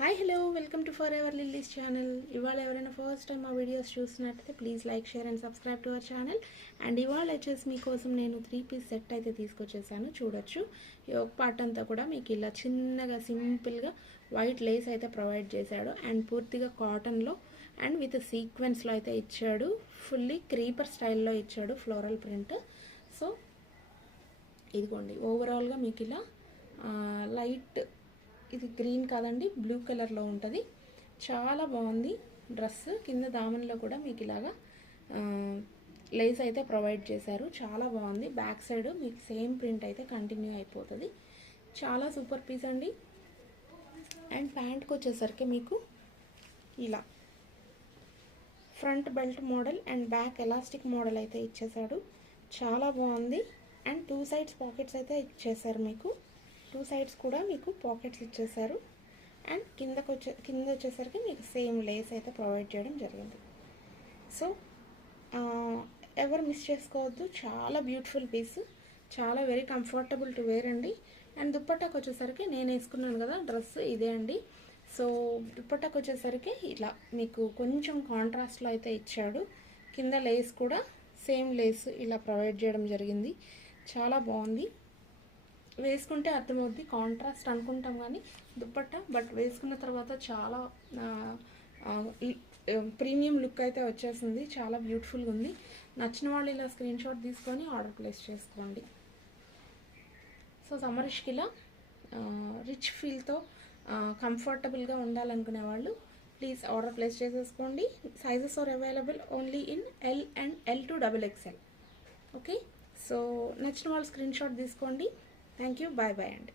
Hi hello welcome to for ever lilies channel. ఇవాళ ఎవరైనా first time మా videos చూస్తున్నట్టయితే please like share and subscribe to our channel. And ఇవాళ వచ్చేసి మీకోసం నేను 3-piece సెట్ అయితే తీసుకొచ్చేసాను. చూడొచ్చు ఈ ఒక పార్ట్ అంతా కూడా మీకు ఇలా చిన్నగా సింపుల్గా వైట్ లేస్ అయితే ప్రొవైడ్ చేశాడు. అండ్ పూర్తిగా కాటన్లో అండ్ విత్ సీక్వెన్స్లో అయితే ఇచ్చాడు. ఫుల్లీ క్రీపర్ స్టైల్లో ఇచ్చాడు ఫ్లోరల్ ప్రింట్. సో ఇదిగోండి ఓవరాల్గా మీకు ఇలా లైట్ ఇది గ్రీన్ కాదండి, బ్లూ కలర్లో ఉంటుంది. చాలా బాగుంది డ్రెస్. కింద దామన్లో కూడా మీకు ఇలాగా లేస్ అయితే ప్రొవైడ్ చేశారు. చాలా బాగుంది. బ్యాక్ సైడ్ మీకు సేమ్ ప్రింట్ అయితే కంటిన్యూ అయిపోతుంది. చాలా సూపర్ పీస్ అండి. అండ్ ప్యాంట్కి వచ్చేసరికి మీకు ఇలా front belt model and back elastic model అయితే ఇచ్చేసాడు. చాలా బాగుంది. అండ్ 2 సైడ్స్ పాకెట్స్ అయితే ఇచ్చేసారు. మీకు 2 సైడ్స్ కూడా మీకు పాకెట్స్ ఇచ్చేసారు. అండ్ కింద వచ్చేసరికి మీకు సేమ్ లేస్ అయితే ప్రొవైడ్ చేయడం జరిగింది. సో ఎవరు మిస్ చేసుకోవద్దు. చాలా బ్యూటిఫుల్ పీస్, చాలా వెరీ కంఫర్టబుల్ టు వేర్ అండి. అండ్ దుప్పట్టాకు వచ్చేసరికి నేను వేసుకున్నాను కదా డ్రెస్ ఇదే అండి. సో దుప్పట్టాకు వచ్చేసరికి ఇలా మీకు కొంచెం కాంట్రాస్ట్లో అయితే ఇచ్చాడు. కింద లేస్ కూడా సేమ్ లేస్ ఇలా ప్రొవైడ్ చేయడం జరిగింది. చాలా బాగుంది. వేసుకుంటే అర్థమవుద్ది, కాంట్రాస్ట్ అనుకుంటాం కానీ దుప్పట్ట, బట్ వేసుకున్న తర్వాత చాలా ప్రీమియం లుక్ అయితే వచ్చేసింది. చాలా బ్యూటిఫుల్గా ఉంది. నచ్చిన వాళ్ళు ఇలా స్క్రీన్ షాట్ తీసుకొని ఆర్డర్ ప్లేస్ చేసుకోండి. సో సమ్మరిష్కి ఇలా రిచ్ ఫీల్తో కంఫర్టబుల్గా ఉండాలనుకునే వాళ్ళు ప్లీజ్ ఆర్డర్ ప్లేస్ చేసేసుకోండి. Sizes are available only in L and L to XXL. Okay, so నచ్చిన వాళ్ళు స్క్రీన్ షాట్ తీసుకోండి. Thank you. బాయ్ బాయ్ అండి.